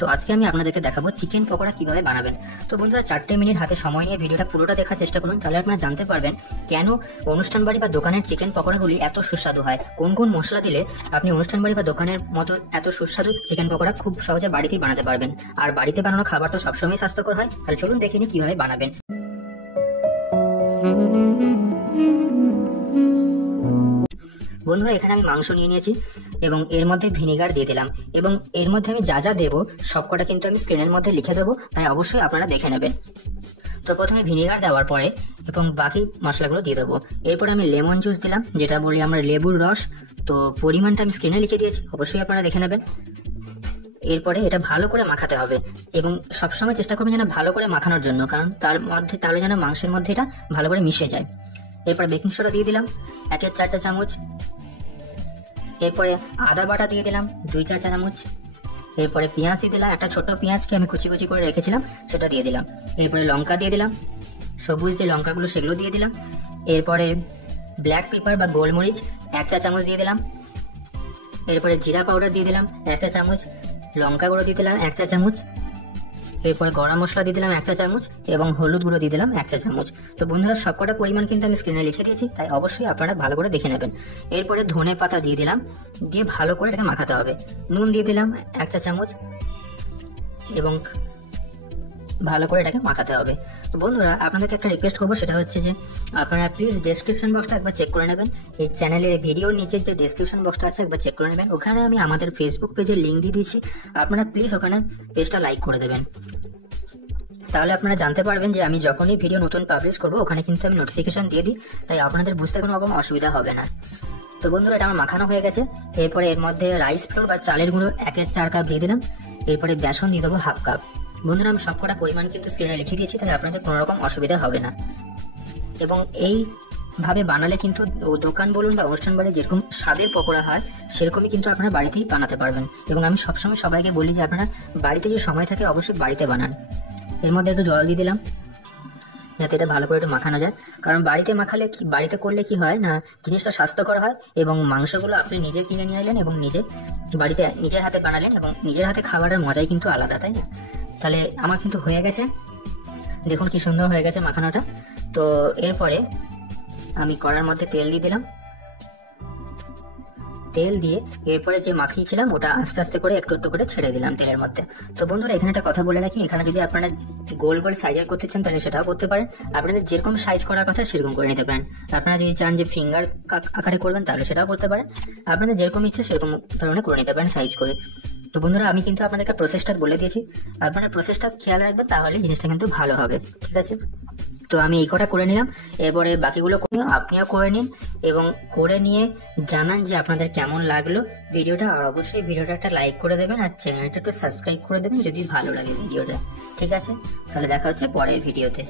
তো আজকে আমি আপনাদেরকে দেখাবো চিকেন পকোড়া কিভাবে বানাবেন। তো বন্ধুরা 4 মিনিট হাতে সময় নিয়ে ভিডিওটা পুরোটা দেখার চেষ্টা করুন, তাহলে আপনারা জানতে পারবেন কেন অনুষ্ঠান বাড়ি বা দোকানের চিকেন পকোড়াগুলি এত সুস্বাদু হয়, কোন কোন মশলা দিলে আপনি অনুষ্ঠান বাড়ি বা দোকানের মতো এত সুস্বাদু চিকেন পকোড়া খুব সহজে বাড়িতেই বানাতে পারবেন। আর বাড়িতে বানানো খাবার তো সবসময় স্বাস্থ্যকর হয়। তাহলে চলুন দেখে নিই কিভাবে বানাবেন। বন্ধুরা এখানে আমি মাংস নিয়ে নিয়েছি এবং এর মধ্যে ভিনেগার দিয়ে দিলাম, এবং এর মধ্যে আমি যা যা দেবো সবকটা কিন্তু আমি স্ক্রিনের মধ্যে লিখে দেবো, তাই অবশ্যই আপনারা দেখে নেবেন। তো প্রথমে ভিনেগার দেওয়ার পরে এবং বাকি মশলাগুলো দিয়ে দেবো। এরপরে আমি লেমন জুস দিলাম, যেটা বলি আমরা লেবুর রস। তো পরিমাণটা আমি স্ক্রিনে লিখে দিয়েছি, অবশ্যই আপনারা দেখে নেবেন। এরপরে এটা ভালো করে মাখাতে হবে এবং সবসময় চেষ্টা করবেন যেন ভালো করে মাখানোর জন্য, কারণ তার মধ্যে তাহলে যেন মাংসের মধ্যে এটা ভালো করে মিশে যায়। এরপর বেকিং সোডা দিয়ে দিলাম 1/4 চামচ। এরপরে আদা বাটা দিয়ে দিলাম 2-4 চামচ। এরপরে পেঁয়াজ দিয়ে দিলাম, একটা ছোট পেঁয়াজকে আমি কুচি কুচি করে রেখেছিলাম সেটা দিয়ে দিলাম। এরপরে লঙ্কা দিয়ে দিলাম, সবুজ যে লঙ্কাগুলো সেগুলো দিয়ে দিলাম। এরপরে ব্ল্যাক পেপার বা গোলমরিচ 1 চা চামচ দিয়ে দিলাম। এরপরে জিরা পাউডার দিয়ে দিলাম 1 চা চামচ, লঙ্কা গুঁড়ো দিয়ে দিলাম 1 চা চামচ। এরপরে গরম মশলা দিয়ে দিলাম 1 চা চামচ এবং হলুদ গুঁড়ো দিয়ে দিলাম 1 চা চামচ। তো বন্ধুরা সবকটা পরিমাণ কিন্তু আমি স্ক্রিনে লিখে দিয়েছি, তাই অবশ্যই আপনারা ভালো করে দেখে নেবেন। এরপরে ধনে পাতা দিয়ে দিলাম, দিয়ে ভালো করে এটাকে মাখাতে হবে। নুন দিয়ে দিলাম 1 চা চামচ এবং ভালো করে এটাকে মাখাতে হবে। তো বন্ধুরা আপনাদেরকে একটা রিকোয়েস্ট করবো, সেটা হচ্ছে যে আপনারা প্লিজ ডেসক্রিপশন বক্সটা একবার চেক করে নেবেন। এই চ্যানেলের ভিডিওর নিচে যে ডেসক্রিপশন বক্সটা আছে একবার চেক করে নেবেন, ওখানে আমি আমাদের ফেসবুক পেজের লিঙ্ক দিয়ে দিয়েছি। আপনারা প্লিজ ওখানে পেজটা লাইক করে দেবেন, তাহলে আপনারা জানতে পারবেন যে আমি যখনই ভিডিও নতুন পাবলিশ করবো ওখানে কিন্তু আমি নোটিফিকেশন দিয়ে দিই, তাই আপনাদের বুঝতে কোনো রকম অসুবিধা হবে না। তো বন্ধুরা এটা আমার মাখানো হয়ে গেছে। এরপরে এর মধ্যে রাইস ফ্লোর বা চালের গুঁড়ো 1/4 কাপ দিয়ে দিলাম। এরপরে বেসন দিয়ে দেবো 1/2 কাপ। বন্ধুরা আমি সবকটা পরিমাণ কিন্তু স্ক্রিনে লিখে দিয়েছি, তাই আপনাদের কোনো রকম অসুবিধা হবে না। এবং এইভাবে বানালে কিন্তু দোকান বলুন বা অনুষ্ঠান বাড়ি যেরকম স্বাদের পকোড়া হয় সেরকমই কিন্তু আপনারা বাড়িতেই বানাতে পারবেন। এবং আমি সবসময় সবাইকে বলি যে আপনারা বাড়িতে যে সময় থাকে অবশ্যই বাড়িতে বানান। এর মধ্যে একটু জল দিয়ে দিলাম যাতে এটা ভালো করে একটু মাখানো যায়, কারণ বাড়িতে মাখালে কি বাড়িতে করলে কি হয় না, জিনিসটা স্বাস্থ্যকর হয় এবং মাংসগুলো আপনি নিজে কিনে নিয়ে এলেন এবং নিজে বাড়িতে নিজের হাতে বানালেন এবং নিজের হাতে খাবারের মজাই কিন্তু আলাদা, তাই না? তাহলে আমার কিন্তু হয়ে গেছে, দেখুন কি সুন্দর হয়ে গেছে মাখানোটা। তো এরপরে আমি কড়ার মধ্যে তেল দিয়ে দিলাম, তেল দিয়ে এরপরে যে মাখিয়েছিলাম ওটা আস্তে আস্তে করে একটু একটু করে ছেড়ে দিলাম তেলের মধ্যে। তো বন্ধুরা এখানে একটা কথা বলে রাখি, এখানে যদি আপনারা গোল গোল সাইজের করতে চান তাহলে সেটাও করতে পারেন, আপনাদের যেরকম সাইজ করার কথা সেরকম করে নিতে পারেন। আপনারা যদি চান যে ফিঙ্গার আকারে করবেন তাহলে সেটাও করতে পারেন, আপনাদের যেরকম ইচ্ছে সেরকম ধরনের করে নিতে পারেন সাইজ করে। তো বন্ধুরা আমি কিন্তু আপনাদেরকে প্রসেসটা বলে দিয়েছি, আপনারা প্রসেসটা খেয়াল রাখবেন, তাহলে জিনিসটা কিন্তু ভালো হবে, ঠিক আছে? তো আমি এই কটা করে নিলাম, এরপরে বাকিগুলো আপনিও করে নিন এবং করে নিয়ে জানান যে আপনাদের কেমন লাগলো ভিডিওটা। আর অবশ্যই ভিডিওটা একটা লাইক করে দেবেন আর চ্যানেলটা একটু সাবস্ক্রাইব করে দেবেন যদি ভালো লাগে ভিডিওটা, ঠিক আছে? তাহলে দেখা হচ্ছে পরের ভিডিওতে।